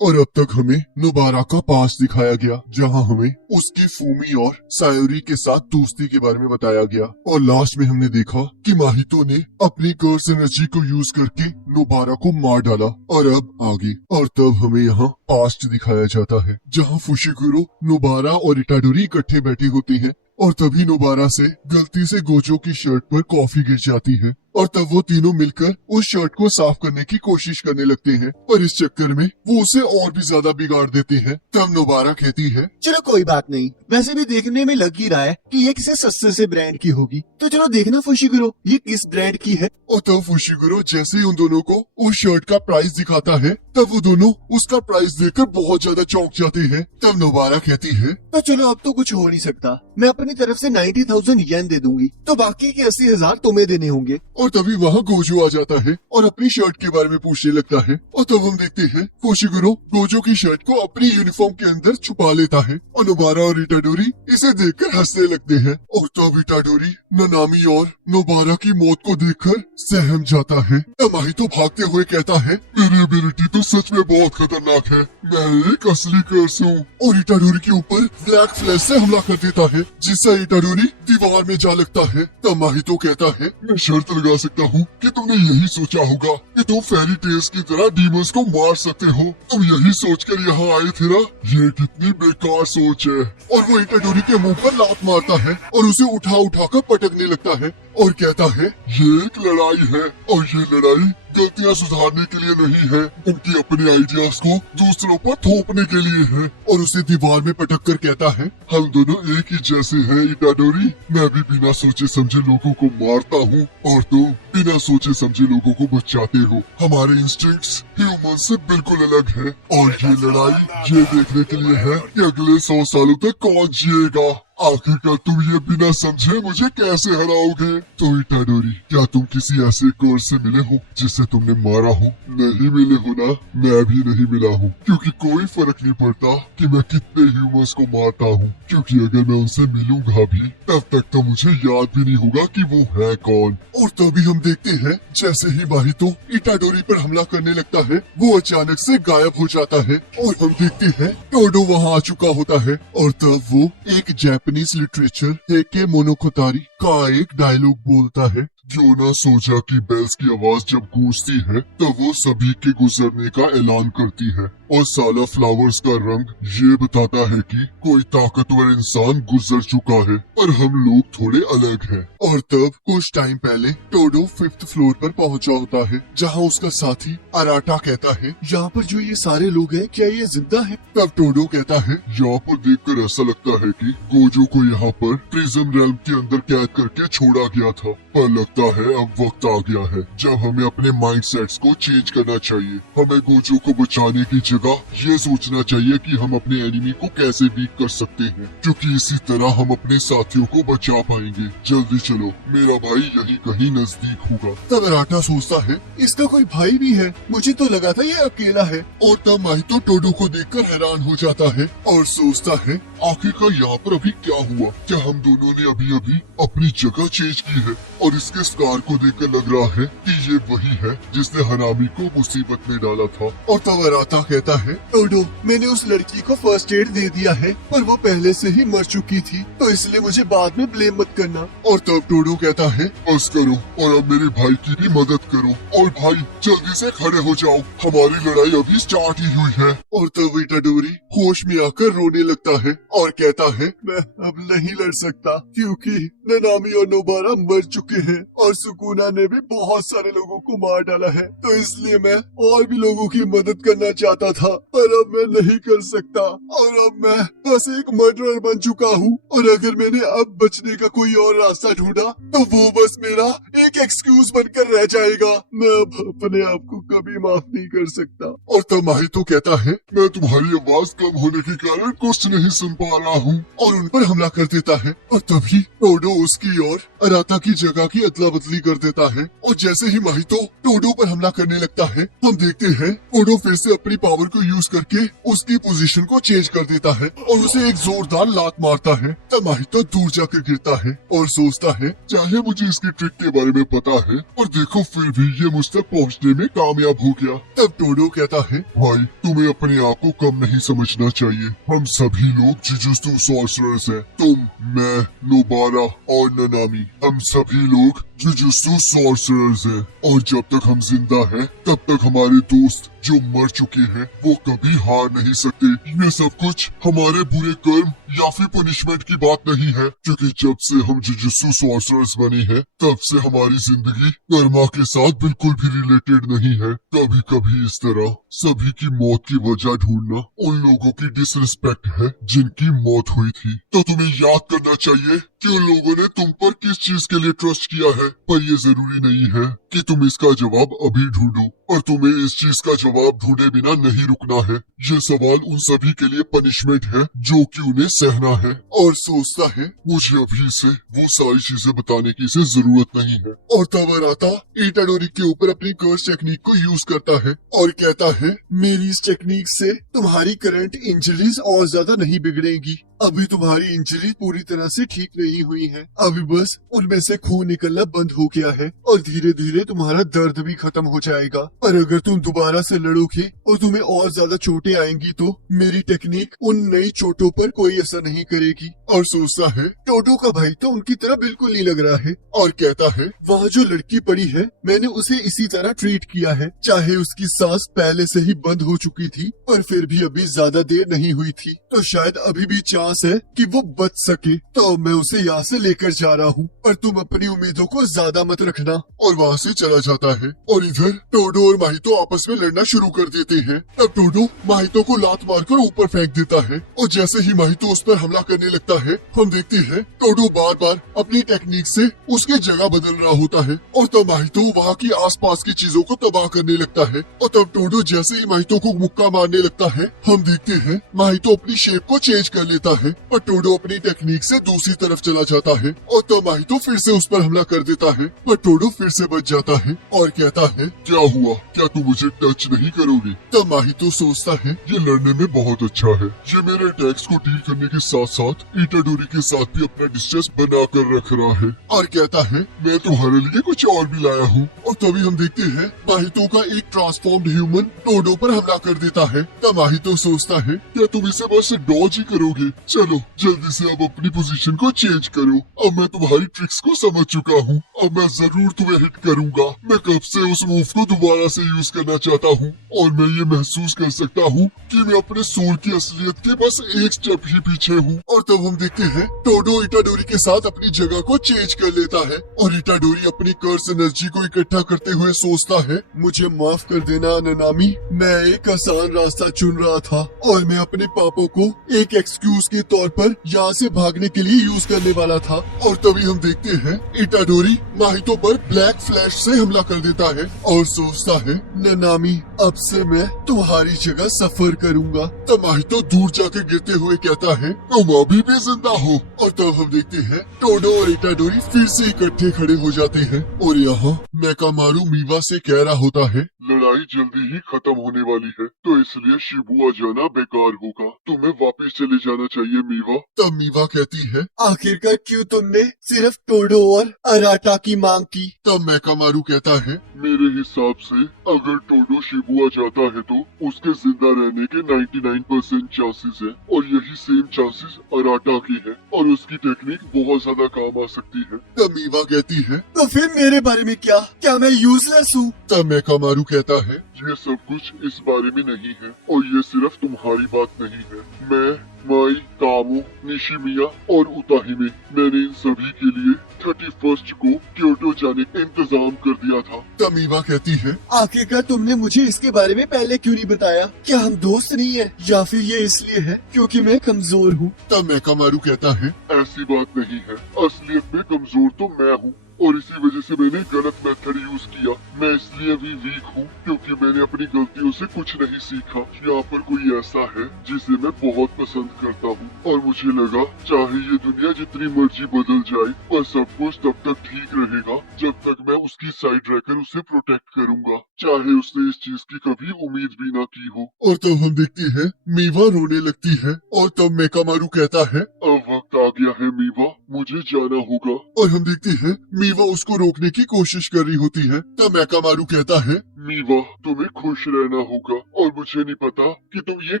और अब तक हमें नोबारा का पास दिखाया गया, जहां हमें उसकी फूमी और सायोरी के साथ दोस्ती के बारे में बताया गया। और लास्ट में हमने देखा कि माहितो ने अपनी कर्स एनर्जी को यूज करके नोबारा को मार डाला। और अब आगे और तब हमें यहाँ पास्ट दिखाया जाता है, जहाँ फुशिकुरो, नोबारा और इटाडोरी इकट्ठे बैठे होते हैं। और तभी नोबारा से गलती से गोजो की शर्ट पर कॉफी गिर जाती है और तब वो तीनों मिलकर उस शर्ट को साफ करने की कोशिश करने लगते हैं, पर इस चक्कर में वो उसे और भी ज्यादा बिगाड़ देते हैं। तब नोबारा कहती है, चलो कोई बात नहीं, वैसे भी देखने में लग ही रहा है कि ये किसी सस्ते से ब्रांड की होगी, तो चलो देखना फुशिकुरो ये किस ब्रांड की है। और तब फुशिकुरो जैसे ही उन दोनों को उस शर्ट का प्राइस दिखाता है, तब वो दोनों उसका प्राइस देखकर बहुत ज्यादा चौंक जाते हैं। तब नोबारा कहती है, तो चलो अब तो कुछ हो नहीं सकता, मैं अपनी तरफ से 90,000 येन दे दूंगी, तो बाकी के 80,000 तुम्हें देने होंगे। और तभी वहाँ गोजो आ जाता है और अपनी शर्ट के बारे में पूछने लगता है। और तब हम देखते हैं फुशिकुरो गोजो की शर्ट को अपनी यूनिफॉर्म के अंदर छुपा लेता है और नोबारा और इटाडोरी इसे देखकर हंसने लगते हैं। और तब इटाडोरी ननामी और नोबारा की मौत को देखकर सहम जाता है। माहितो भागते हुए कहता है, मेरी एबिलिटी तो सच में बहुत खतरनाक है, मैं एक असली कर्स हूँ। और इटाडोरी के ऊपर ब्लैक फ्लैश से हमला कर देता है, जिससे इटाडोरी दीवार में जा लगता है। तब माहितो कहता है, मैं शर्त लगा सकता हूँ कि तुमने यही सोचा होगा कि तुम फेरी टेल्स की तरह डीमंस को मार सकते हो। तुम यही सोचकर यहाँ आए थे ना? ये कितनी बेकार सोच है। और वो इटाडोरी के मुंह पर लात मारता है और उसे उठा उठा कर पटकने लगता है और कहता है, ये एक लड़ाई है और ये लड़ाई गलतियां सुधारने के लिए नहीं है, उनकी अपने आइडियाज को दूसरों पर थोपने के लिए है। और उसे दीवार में पटक कर कहता है, हम दोनों एक ही जैसे हैं इटाडोरी, मैं भी बिना सोचे समझे लोगों को मारता हूँ और तुम बिना सोचे समझे लोगों को बचाते हो। हमारे इंस्टिंक्ट्स ह्यूमन से बिल्कुल अलग है और ये लड़ाई ये देखने के लिए है कि अगले 100 सालों तक कौन जिएगा। आखिरकार तुम ये बिना समझे मुझे कैसे हराओगे? तो इटाडोरी, क्या तुम किसी ऐसे कोर्स से मिले हो जिसे तुमने मारा हो? नहीं मिले हो ना? मैं भी नहीं मिला हूँ, क्योंकि कोई फर्क नहीं पड़ता कि मैं कितने ह्यूमंस को मारता हूँ, क्योंकि अगर मैं उनसे मिलूंगा भी तब तक तो मुझे याद भी नहीं होगा कि वो है कौन। और तभी हम देखते हैं जैसे ही माहितो इटाडोरी पर हमला करने लगता है, वो अचानक से गायब हो जाता है और हम देखते हैं टोडो वहाँ आ चुका होता है। और तब वो एक जापानीज लिटरेचर हेके मोनोकोतारी का एक डायलॉग बोलता है, जो ना सोचा कि बेल्स की आवाज जब गूंजती है तब वो सभी के गुजरने का ऐलान करती है और साला फ्लावर्स का रंग ये बताता है कि कोई ताकतवर इंसान गुजर चुका है और हम लोग थोड़े अलग हैं। और तब कुछ टाइम पहले टोडो 5th फ्लोर पर पहुंचा होता है, जहां उसका साथी अराटा कहता है, यहाँ पर जो ये सारे लोग हैं क्या ये जिंदा हैं? तब टोडो कहता है, यहाँ पर देखकर ऐसा लगता है कि गोजो को यहाँ पर प्रिज्म रेल्म के अंदर कैद करके छोड़ा गया था, पर लगता है अब वक्त आ गया है जब हमें अपने माइंडसेट्स को चेंज करना चाहिए। हमें गोजो को बचाने की जगह ये सोचना चाहिए कि हम अपने एनिमी को कैसे वीक कर सकते हैं, क्योंकि इसी तरह हम अपने साथियों को बचा पाएंगे। जल्दी चलो, मेरा भाई यही कहीं नजदीक होगा। तब अराटा सोचता है, इसका कोई भाई भी है, मुझे तो लगा था ये अकेला है। और तब माहितो टोडो को देखकर हैरान हो जाता है और सोचता है, आखिरकार यहाँ पर अभी क्या हुआ? क्या हम दोनों ने अभी अभी अपनी जगह चेंज की है? और इसके स्कार को देखकर लग रहा है कि ये वही है जिसने हनामी को मुसीबत में डाला था। और तब अराटा कहता है, टोडो, मैंने उस लड़की को फर्स्ट एड दे दिया है, पर वो पहले से ही मर चुकी थी, तो इसलिए मुझे बाद में ब्लेम मत करना। और तब टोडो कहता है, बस करो और अब मेरे भाई की भी मदद करो। और भाई जल्दी से खड़े हो जाओ, हमारी लड़ाई अभी स्टार्ट ही हुई है। और तब इटाडोरी होश में आकर रोने लगता है और कहता है, मैं अब नहीं लड़ सकता, क्योंकि ननामी और नोबारा मर चुके हैं और सुकुना ने भी बहुत सारे लोगों को मार डाला है, तो इसलिए मैं और भी लोगों की मदद करना चाहता था, पर अब मैं नहीं कर सकता और अब मैं बस एक मर्डरर बन चुका हूँ। और अगर मैंने अब बचने का कोई और रास्ता ढूंढा तो वो बस मेरा एक एक्सक्यूज बनकर रह जाएगा। मैं अब अपने आप को कभी माफ नहीं कर सकता। और तब माहितो कहता है, मैं तुम्हारी आवाज कम होने के कारण कुछ नहीं सुन पा रहा हूँ, और उन पर हमला कर देता है। और तभी टोडो उसकी और अराटा की जगह की अदला बदली कर देता है और जैसे ही माहितो टोडो पर हमला करने लगता है, हम देखते हैं टोडो फिर से अपनी पावर को यूज करके उसकी पोजीशन को चेंज कर देता है और उसे एक जोरदार लात मारता है। तब माहितो दूर जाकर गिरता है और सोचता है चाहे मुझे इसकी ट्रिक के बारे में पता है और देखो फिर भी ये मुझ तक पहुँचने में कामयाब हो गया। तब टोडो कहता है भाई तुम्हें अपने आप को कम नहीं समझना चाहिए, हम सभी लोग जुजुत्सु सॉर्सरर्स हैं। तुम, मैं, नोबारा और ननामी, हम सभी लोग जुजुत्सु सॉर्सरर्स हैं और जब तक हम जिंदा हैं तब तक हमारे दोस्त जो मर चुके हैं वो कभी हार नहीं सकते। ये सब कुछ हमारे बुरे कर्म या फिर पनिशमेंट की बात नहीं है, क्योंकि जब से हम जुजुत्सु सॉर्सरर्स बने हैं तब से हमारी जिंदगी कर्मा के साथ बिल्कुल भी रिलेटेड नहीं है। कभी कभी इस तरह सभी की मौत की वजह ढूंढना उन लोगों की डिसरिस्पेक्ट है जिनकी मौत हुई थी। तो तुम्हें याद करना चाहिए कि उन लोगों ने तुम पर किस चीज के लिए ट्रस्ट किया है, पर ये जरूरी नहीं है कि तुम इसका जवाब अभी ढूंढो और तुम्हें इस चीज का जवाब ढूंढे बिना नहीं रुकना है। ये सवाल उन सभी के लिए पनिशमेंट है जो कि उन्हें सहना है। और सोचता है मुझे अभी से वो सारी चीजें बताने की इसे जरूरत नहीं है। और तब अराता इटाडोरी के ऊपर अपनी कर्स टेक्निक को यूज करता है और कहता है मेरी इस टेक्निक से तुम्हारी करंट इंजरीज और ज्यादा नहीं बिगड़ेगी। अभी तुम्हारी इंजरी पूरी तरह से ठीक नहीं हुई है, अभी बस उनमें से खून निकलना बंद हो गया है और धीरे धीरे तुम्हारा दर्द भी खत्म हो जाएगा। पर अगर तुम दोबारा से लड़ोगे और तुम्हें और ज्यादा चोटें आएंगी तो मेरी टेक्निक उन नई चोटों पर कोई असर नहीं करेगी। और सोचता है टोटो का भाई तो उनकी तरह बिल्कुल नहीं लग रहा है और कहता है वहाँ जो लड़की पड़ी है मैंने उसे इसी तरह ट्रीट किया है, चाहे उसकी सांस पहले से ही बंद हो चुकी थी पर फिर भी अभी ज्यादा देर नहीं हुई थी, तो शायद अभी भी चांस है कि वो बच सके। तो मैं उसे यहाँ से लेकर जा रहा हूँ, पर तुम अपनी उम्मीदों को ज्यादा मत रखना। और वहाँ से चला जाता है और इधर टोडो और माहितो आपस में लड़ना शुरू कर देते हैं। तब टोडो माहितो को लात मारकर ऊपर फेंक देता है और जैसे ही माहितो उस पर हमला करने लगता है, हम देखते हैं टोडो बार बार अपनी टेक्निक से उसकी जगह बदल रहा होता है और तब माहितो वहाँ की आसपास की चीजों को तबाह करने लगता है। और तब टोडो जैसे ही माहितो को मुक्का मारने लगता है, हम देखते हैं माहितो अपनी शेप को चेंज कर लेता है और टोडो अपनी टेक्निक से दूसरी तरफ चला जाता है और तब माहितो फिर से उस पर हमला कर देता है, पर टोडो फिर से बच जाता है और कहता है क्या हुआ, क्या तुम मुझे टच नहीं करोगे? तब माहितो सोचता है ये लड़ने में बहुत अच्छा है, ये मेरे अटैक्स को डील करने के साथ साथ इटाडोरी के साथ भी अपना डिस्टेंस बना कर रख रहा है और कहता है मैं तुम्हारे लिए कुछ और भी लाया हूँ। और तभी हम देखते हैं माहितो का एक ट्रांसफॉर्म्ड ह्यूमन टोडो पर हमला कर देता है। तब माहितो सोचता है क्या तुम इसे बस डॉज ही करोगे? चलो जल्दी से अब अपनी पोजीशन को चेंज करो, अब मैं तुम्हारी ट्रिक्स को समझ चुका हूँ, अब मैं जरूर तुम्हें हिट करूंगा। मैं कब से उस मूव को दोबारा से यूज करना चाहता हूँ और मैं ये महसूस कर सकता हूँ कि मैं अपने सोल की असलियत के बस एक स्टेप ही पीछे हूँ। और तब हम देखते हैं टोडो इटाडोरी के साथ अपनी जगह को चेंज कर लेता है और इटाडोरी अपनी कर्स एनर्जी को इकट्ठा करते हुए सोचता है मुझे माफ कर देना ननामी, मैं एक आसान रास्ता चुन रहा था और मैं अपने पापों को एक एक्सक्यूज के तौर पर यहाँ से भागने के लिए यूज करने वाला था। और तभी हम देखते हैं इटाडोरी माहितो पर ब्लैक फ्लैश से हमला कर देता है और सोचता है ननामी अब से मैं तुम्हारी जगह सफर करूंगा। तब माहितो दूर जाकर गिरते हुए कहता है तुम अभी भी जिंदा हो। और तब हम देखते हैं टोडो और इटाडोरी फिर से इकट्ठे खड़े हो जाते हैं और यहाँ मेकामारू मीवा से कह रहा होता है लड़ाई जल्दी ही खत्म होने वाली है तो इसलिए शिबुआ जाना बेकार होगा, तुम्हें वापस चले जाना चाहिए मीवा। तब मीवा कहती है आखिरकार क्यों तुमने सिर्फ टोडो और अराटा की मांग की? तब मेकामारू कहता है मेरे हिसाब से अगर टोडो शिबुआ जाता है तो उसके जिंदा रहने के 99% चांसेस है और यही सेम चांसेस अराटा की है और उसकी टेक्निक बहुत ज्यादा काम आ सकती है। तब मीवा कहती है तो फिर मेरे बारे में क्या मैं यूजलेस हूँ? तब मेकामारू कहता है ये सब कुछ इस बारे में नहीं है और ये सिर्फ तुम्हारी बात नहीं है, मैं, माई, कामो, निशिमिया और उताहिमे, मैंने इन सभी के लिए 31 को क्योटो जाने का इंतजाम कर दिया था। तमीवा कहती है आखिरकार तुमने मुझे इसके बारे में पहले क्यों नहीं बताया? क्या हम दोस्त नहीं है या फिर ये इसलिए है क्योंकि मैं कमजोर हूँ? तब मेकामारू कहता है ऐसी बात नहीं है, असलियत में कमजोर तो मैं हूँ और इसी वजह से मैंने गलत मेथड यूज किया। मैं इसलिए अभी वीक हूँ क्योंकि मैंने अपनी गलतियों से कुछ नहीं सीखा। यहाँ पर कोई ऐसा है जिसे मैं बहुत पसंद करता हूँ और मुझे लगा चाहे ये दुनिया जितनी मर्जी बदल जाए पर सब कुछ तब तक ठीक रहेगा जब तक मैं उसकी साइड रहकर उसे प्रोटेक्ट करूंगा, चाहे उसने इस चीज की कभी उम्मीद भी ना की हो। और तब हम देखते हैं मीवा रोने लगती है और तब मेकामारू कहता है अब वक्त आ गया है मीवा, मुझे जाना होगा। और हम देखते हैं मीवा उसको रोकने की कोशिश कर रही होती है। तब मेकामारू कहता है मीवा तुम्हें खुश रहना होगा और मुझे नहीं पता कि तुम ये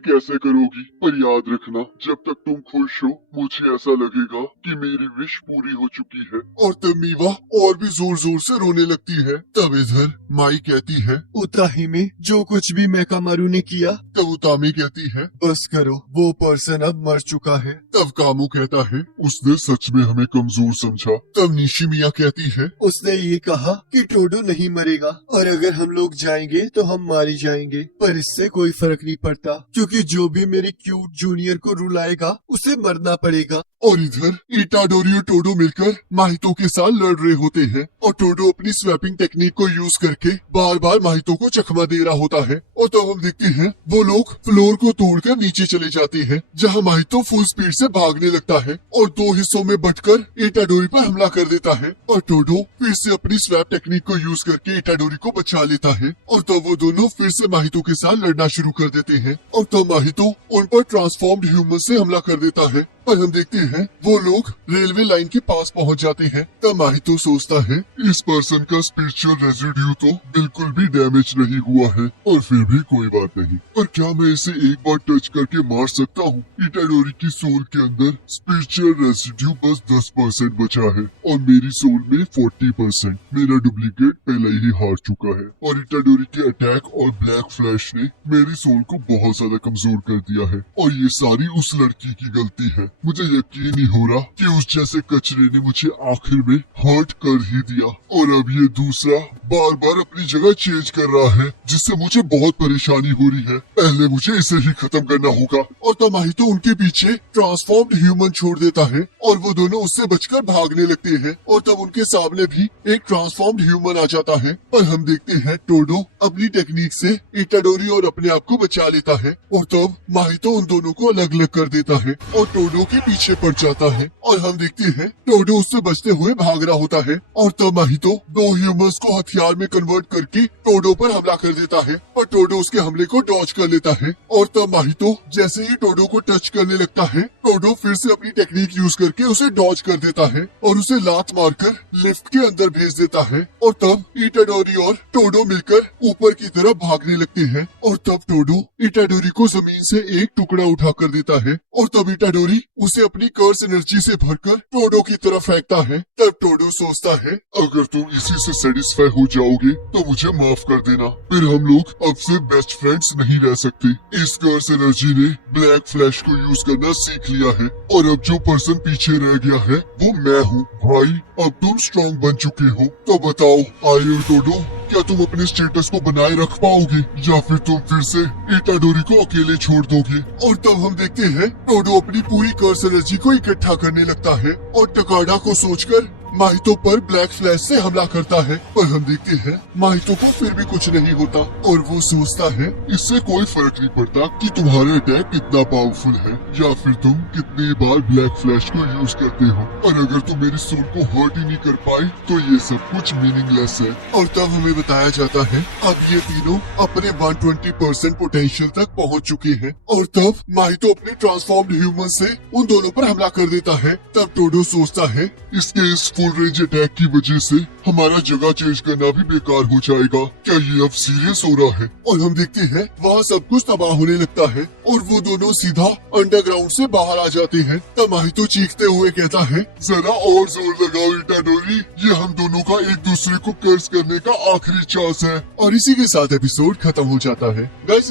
कैसे करोगी, पर याद रखना जब तक तुम खुश हो मुझे ऐसा लगेगा कि मेरी विश पूरी हो चुकी है। और तब मीवा और भी जोर जोर से रोने लगती है। तब इधर माई कहती है उताहिमे, जो कुछ भी मेकामारू ने किया तब उतामी कहती है बस करो, वो पर्सन अब मर चुका है। तब कामू कहता है उसने सच में हमें कमजोर समझा। तब निशिमिया कहती है उसने ये कहा कि टोडो नहीं मरेगा और अगर हम लोग जाएंगे तो हम मारे जाएंगे, पर इससे कोई फर्क नहीं पड़ता क्योंकि जो भी मेरे क्यूट जूनियर को रुलाएगा उसे मरना पड़ेगा। और इधर इटाडोरी और टोडो मिलकर माहितो के साथ लड़ रहे होते हैं और टोडो अपनी स्वैपिंग टेक्निक को यूज करके बार बार माहितो को चकमा दे रहा होता है। और तब हम देखते हैं वो लोग फ्लोर को तोड़कर नीचे चले जाते हैं जहां माहितो फुल स्पीड से भागने लगता है और दो हिस्सों में बंटकर इटाडोरी पर हमला कर देता है। और टोडो फिर से अपनी स्वैप टेक्निक को यूज करके इटाडोरी को बचा लेता है और तब वो दोनों फिर से माहितो के साथ लड़ना शुरू कर देते हैं। और तब माहितो उन पर ट्रांसफॉर्म्ड ह्यूमन से हमला कर देता है। पर हम देखते हैं वो लोग रेलवे लाइन के पास पहुंच जाते हैं। तब माहितो सोचता है इस पर्सन का स्पिरिचुअल रेजिड्यू तो बिल्कुल भी डैमेज नहीं हुआ है और फिर भी कोई बात नहीं, पर क्या मैं इसे एक बार टच करके मार सकता हूँ? इटाडोरी की सोल के अंदर स्पिरिचुअल रेजिड्यू बस 10% बचा है और मेरी सोल में 40%। मेरा डुप्लीकेट पहले ही हार चुका है और इटाडोरी के अटैक और ब्लैक फ्लैश ने मेरी सोल को बहुत ज्यादा कमजोर कर दिया है और ये सारी उस लड़की की गलती है। मुझे यकीन नहीं हो रहा कि उस जैसे कचरे ने मुझे आखिर में हर्ट कर ही दिया और अब ये दूसरा बार बार अपनी जगह चेंज कर रहा है जिससे मुझे बहुत परेशानी हो रही है। पहले मुझे इसे ही खत्म करना होगा। और तब माहितो उनके पीछे ट्रांसफॉर्म्ड ह्यूमन छोड़ देता है और वो दोनों उससे बचकर भागने लगते हैं और तब उनके सामने भी एक ट्रांसफॉर्म्ड ह्यूमन आ जाता है। पर हम देखते हैं टोडो अपनी टेक्निक से इटाडोरी और अपने आप को बचा लेता है और तब माहितो उन दोनों को अलग अलग कर देता है और टोडो के पीछे पड़ जाता है और हम देखते हैं टोडो उससे बचते हुए भाग रहा होता है। और तब माहितो दो ह्यूमंस को हथियार में कन्वर्ट करके टोडो पर हमला कर देता है और टोडो उसके हमले को डॉज कर लेता है। और तब माहितो जैसे ही टोडो को टच करने लगता है टोडो फिर से अपनी टेक्निक यूज करके उसे डॉज कर देता है और उसे लात मारकर लिफ्ट के अंदर भेज देता है। और तब इटाडोरी और टोडो मिलकर ऊपर की तरफ भागने लगते हैं और तब टोडो इटाडोरी को जमीन से एक टुकड़ा उठा कर देता है और तब इटाडोरी उसे अपनी कर्स एनर्जी से भरकर टोडो की तरफ फेंकता है। तब टोडो सोचता है अगर तुम इसी से सेटिस्फाई हो जाओगे तो मुझे माफ कर देना, फिर हम लोग अब से बेस्ट फ्रेंड्स नहीं रह सकते। इस कर्स एनर्जी ने ब्लैक फ्लैश को यूज करना सीख लिया है और अब जो पर्सन पीछे रह गया है वो मैं हूँ। भाई अब तुम स्ट्रॉन्ग बन चुके हो तो बताओ आयो टोडो, क्या तुम अपने स्टेटस को बनाए रख पाओगे या फिर तुम फिर से इटाडोरी को अकेले छोड़ दोगे? और तब हम देखते हैं टोडो अपनी पूरी कर्स एनर्जी को इकट्ठा करने लगता है और टकाडा को सोचकर माहितो पर ब्लैक फ्लैश से हमला करता है। पर हम देखते हैं माहितो को फिर भी कुछ नहीं होता और वो सोचता है इससे कोई फर्क नहीं पड़ता कि तुम्हारा अटैक कितना पावरफुल है या फिर तुम कितनी बार ब्लैक फ्लैश को यूज करते हो, और अगर तुम मेरी सोल को हर्ट ही नहीं कर पाए तो ये सब कुछ मीनिंगलेस है। और तब हमें बताया जाता है अब ये तीनों अपने 120% पोटेंशियल तक पहुंच चुके हैं और तब माहितो अपने ट्रांसफॉर्म्ड ह्यूमन से उन दोनों पर हमला कर देता है। तब टोडो सोचता है इसके इस फुल रेंज अटैक की वजह से हमारा जगह चेंज करना भी बेकार हो जाएगा, क्या ये अब सीरियस हो रहा है? और हम देखते हैं वहाँ सब कुछ तबाह होने लगता है और वो दोनों सीधा अंडरग्राउंड से बाहर आ जाते हैं। तब माहितो चीखते हुए कहता है जरा और जोर लगाओ इटाडोरी, ये हम दोनों का एक दूसरे को कर्स करने का आखिरी चांस है। और इसी के साथ एपिसोड खत्म हो जाता है। गाइस